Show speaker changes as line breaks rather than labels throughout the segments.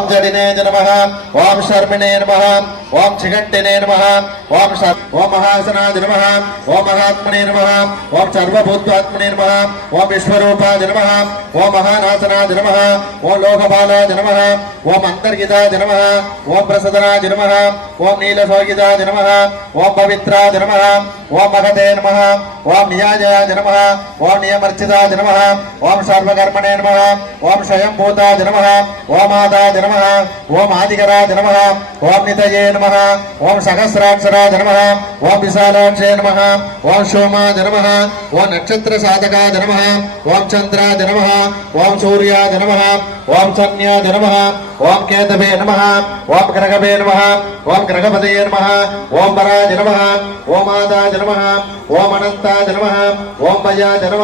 ఓం జడినే నమ ఓం శర్మిణే నమ ఓం చిగంటినే నమ ఓం శర్- ఓం మహాసనాది నమ ఓం మహాత్మనే నమ ఓం సర్వభూతాత్మనే నమ ఓం విశ్వరూపాది నమ ఓం మహానాశనాది నమ ఓం లోకపాలాది నమ ఓం అంతర్గితాది నమ ఓం ప్రసదనాది నమ ఓం నీలశోగితాది నమ ఓం పవిత్రాది నమ ఓం మహతే నమ ఓం నియాజాది నమ ఓం నియమర్చితాది నమ ఓం సర్వకర్మణే నమ ఓం స్వయంభూతాది నమ ఓం ఆదాది నమ ఓం ఆదిగరాజ నమ ఓం నితయే నమ ఓం సహస్రాక్షరాజ నమ ఓం విశాలాక్షే నమ ఓం సోమాజ నమ ఓం నక్షత్ర సాధకాజ నమ ఓం చంద్రాజ నమ ఓం సూర్యాజ నమ ఓం సన్యాజ నమ ఓం కేతవే నమ ఓం గ్రహవే నమ ఓం గ్రహపదే నమ ఓం వరాజ నమ ఓం ఆదాజ నమ ఓం అనంతాజ నమ ఓం భయాజ నమ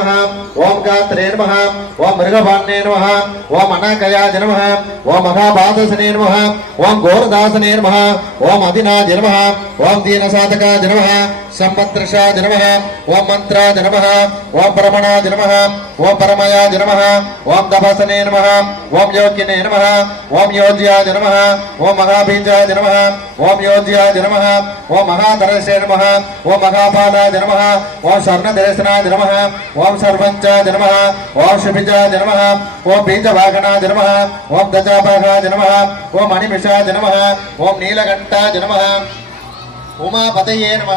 ఓం గాత్రే నమ ఓం మృగపాణ్యే నమ ఓం అనాకయాజ నమ ఓం మహా महापादसने नमः ओम घोरदासने नमः ओम अधिनाज नमः ओम दीनसाधकाज नमः संपत्रशाज नमः ओम मंत्राज नमः ओम परमणाज नमः ओम परमयाज नमः ओम तपसने नमः ओम योगिने नमः ओम योज्याज नमः ओम महाबीजाज नमः ओम योज्याज नमः ओम महाधरसे नमः ओम महापादाज नमः ओम स्वर्णदेशनाज नमः ओम सर्वञ्चाज नमः ओम शुभिजाज नमः ओम बीजवाहनाज नमः ओम दजाभागा నమ ఓం మణిమిషాజ నమ ఓం నీలకంఠాజ నమ உமாபதையே நம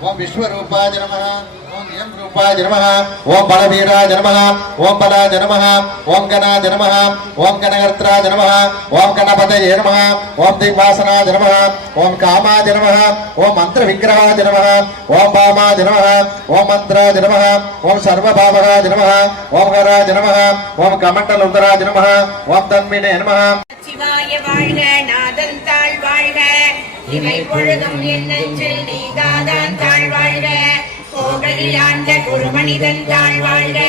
ஓம் விஸ்வரூபாஜ நம ஓம் ஏம் ரூபாஜ நம ஓம் பலவீராஜ நம ஓம் பலாஜ நம ஓம் கணாஜ நம ஓம் கணகர்த்ராஜ நம ஓம் கணபதையே நம ஓம் திவாசனாஜ நம ஓம் காமாஜ நம ஓம் மந்திர விக்கிரகாஜ நம ஓம் பாமாஜ நம ஓம் மந்திராஜ நம ஓம் சர்வபாவராஜ நம ஓம் கராஜ நம ஓம் கமண்டலுந்தராஜ நம ஓம் தன்மினே நம
வாழ்க நாதன் தாழ் வாழ்க இவை பொழுதும் என் நெஞ்சில் நீதாதான் தாழ் வாழ்க கோகலில் ஆண்ட குருமனிதன் தாழ் வாழ்க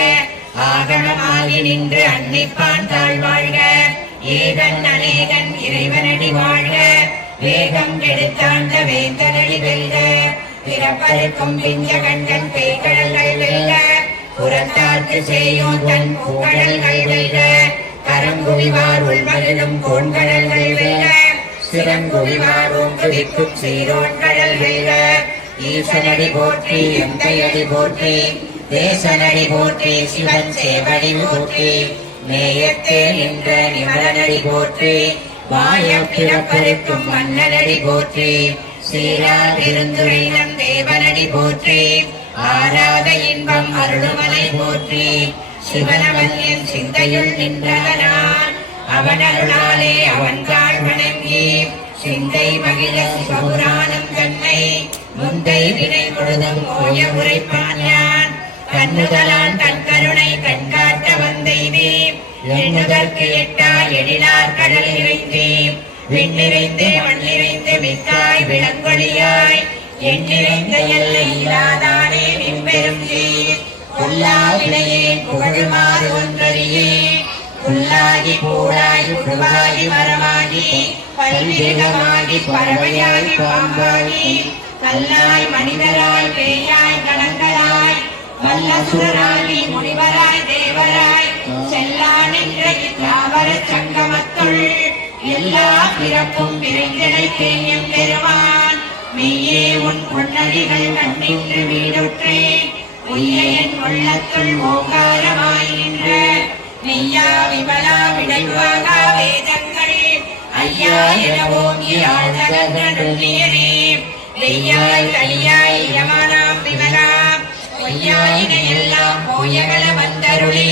ஆகமமாகி நின்று அன்னைப்பான் தாழ் வாழ்க ஏகன் அநேகன் இறைவனடி வாழ்க வேகம் எடுத்தாண்ட வேந்தனடி வெல்க பிறப்பருக்கும் விஞ்ச கண்டன் பேய்கடல்கள் வெல்க புறத்தார்க்கு செய்யும் தன் பூக்கடல்கள் வெல்க கரங்குவிவார் உள்மகிழும் கோண்கடல்கள் வெல்க சிறங்குவிவார் ஓங்குவிக்கும் சீரோன் கடல் வெல்க ஈசனடி போற்றி எந்தையடி போற்றி. தேசனடி போற்றி சிவன் சேவடி போற்றி. நேயத்தே நின்ற நிமலனடி போற்றி. வாய பிறப்பருக்கும் மன்னனடி போற்றி. சீராதிருந்துரை நம் தேவனடி போற்றி. ஆராத இன்பம் அருளுமலை போற்றி. சிவனவன் என் சிந்தையுள் நின்றவனான். அவன் அருளாலே அவன் சிந்தை சிவபுராணம் தன்னை முந்தை வினை முழுதும் ஓய உரைப்பான் யான். கண்ணுதலான் தன் கருணை கண்காட்ட வந்தெய்தி எண்ணுதற்கு எட்டா எழிலார் கடல் நிறைந்தே விண்ணிறைந்து மண்ணிறைந்து மிக்காய் விளங்கொழியாய் எண்ணிறைந்த எல்லை இல்லாதானே புல்லா வினையே பல்வேகமாகி பறவையாகி பாம்பாகி கல்லாய் மனிதராய் பேயாய் கணங்களாய் வல்லசுராகி முனிவராய் தேவராய் செல்லான் என்ற இத்தாவர சங்கமத்துள் எல்லா பிறப்பும் விரைந்தனை தேயும் பெருமான் மெய்யே உன் பொன்னடிகள் கண்ணின்று வீடுற்றேன் உய்ய என் உள்ளத்துள் ஓங்காரமாயின்ற மெய்யா விமலா விடைவாகா வேதங்கள் ആഴ്തകങ്ങളുള്ളേരേ നെയ്യായി അലിയായി യമാനാം വിമലാം. കൊയ്യായിനെയെല്ലാം പോയകള വന്തരുളി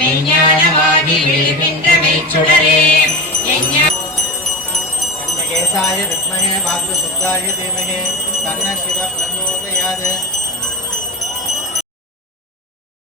മെഞ്ഞാനമാകി വിളിപ്പിന്റെ
മെയ്ച്ചുടരേ കേസായ വിഷ്മഹേ വാക്കുശുദ്ധായ ധീമഹേ തന്ന ശിവ പ്രചോദയാത്